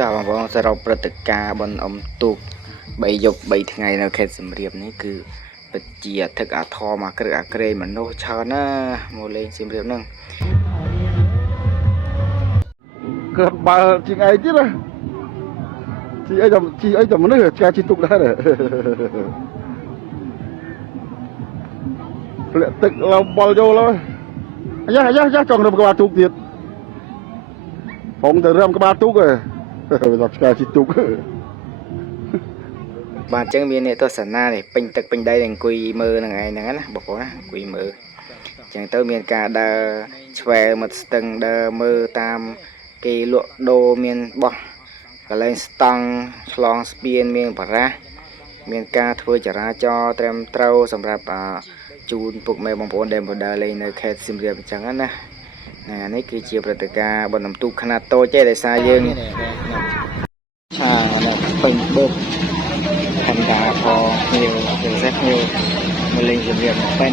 តើបងប្អូនសរុបព្រឹត្តិការណ៍បនអំទូក3យប់3ថ្ងៃនៅខេត្តសៀមរាបនេះគឺពិតជាអធិកអាធមអាក្រឹកអាក្រែងមនុស្សច្រើនណាមកលេងសៀមរាបហ្នឹងកើតបើជាងឯងទៀតណាជីអីតែមនុស្សឆ្កាជីទុកដែរធ្លាក់ទឹកឡោបល់ចូលហើយអាយ៉ាចង់រឹមក្បាលទូកទៀតผมទៅរឹមក្បាលទូកវាថាឆ្កាជីទុកបាទអញ្ចឹងមានអ្នកទស្សនានេះពេញទឹកពេញដីអង្គុយមើលនឹងឯងហ្នឹងណាបងប្អូនណាអង្គុយមើលអញ្ចឹងទៅមានការដើរឆ្វែមាត់ស្ទឹងដើរមើលតាមគេលក់ដូរមានបោះកន្លែងស្តង់ឆ្លងស្ពានមានបារ៉ាស់មានការធ្វើចរាចរណ៍ត្រឹមត្រូវសម្រាប់ជូនពុកម៉ែបងប្អូនដែលមកដើរលេងនៅខេត្តសៀមរាបអញ្ចឹងណានេះគឺជាព្រឹត្តិការណ៍បន្ទទូកខ្នាតតូចទេដោយសារយើងឆានៅពេញបឹកខណ្ឌតាផងnhiềuពិសេសnhiềuមកលេងសៀមរាបពេញ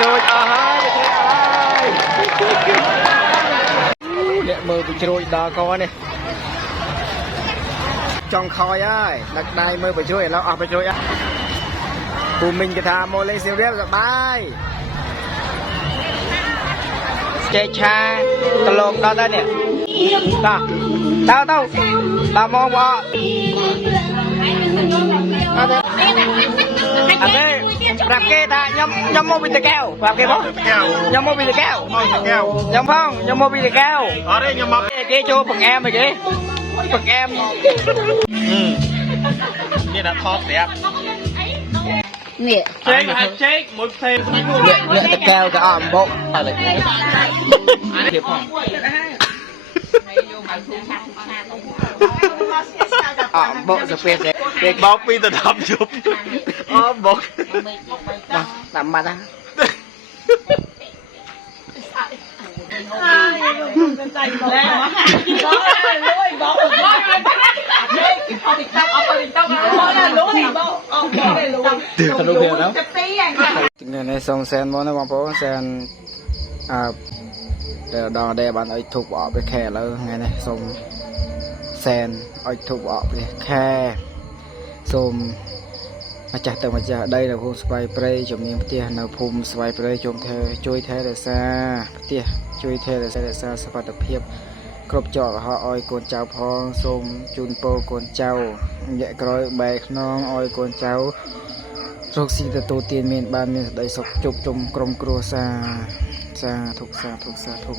ជួយអស់ហើយអ្នកមើលទៅជ្រួយដល់កនេះចង់ខ້ອຍហើយដឹកដៃមើលបញ្ជួយឥឡូវអស់បញ្ជួយអស់ពូមីងគេថាមកលេងសៀមរាបសប្បាយចេកឆាកលងដល់ដែរនេះតោះមកមកអត់ទេប្រាប់គេថាខ្ញុំមកពីតាកែវប្រាប់គេមកខ្ញុំមកពីតាកែវខ្ញុំផងខ្ញុំមកពីតាកែវអត់ទេខ្ញុំមកគេចូលបង្អែមអីគេបង្អែមនេះដាក់ថតប្រាប់នេះចេកមួយផ្សេងនេះតាកែវក៏អត់អំបុកអត់ទេទៀតផងអត់បុកទៅពេលគេបោកពីទៅ10យប់អត់បុកតាមបាត់ណានេះសូមសែនមកណាបងប្អូនសែនដល់ដែរបានឲ្យធុបអបពីខែឥឡូវថ្ងៃនេះសូមសែនឲ្យធុបអបពីខែសូមម្ចាស់ទឹកម្ចាស់ដីនៅភូមិស្វាយព្រៃជំនាញផ្ទះនៅភូមិស្វាយព្រៃជួយថែរក្សាផ្ទះជួយថែរក្សាសុខភាពគ្រប់ចកកុហកឲ្យកូនចៅផងសូមជូនពរកូនចៅញាក់ក្រោយបែកខ្នងឲ្យកូនចៅរកស៊ីទទួលទានមានបានមានសេចក្តីសុខជប់ជុំក្រុមគ្រួសារសាធុ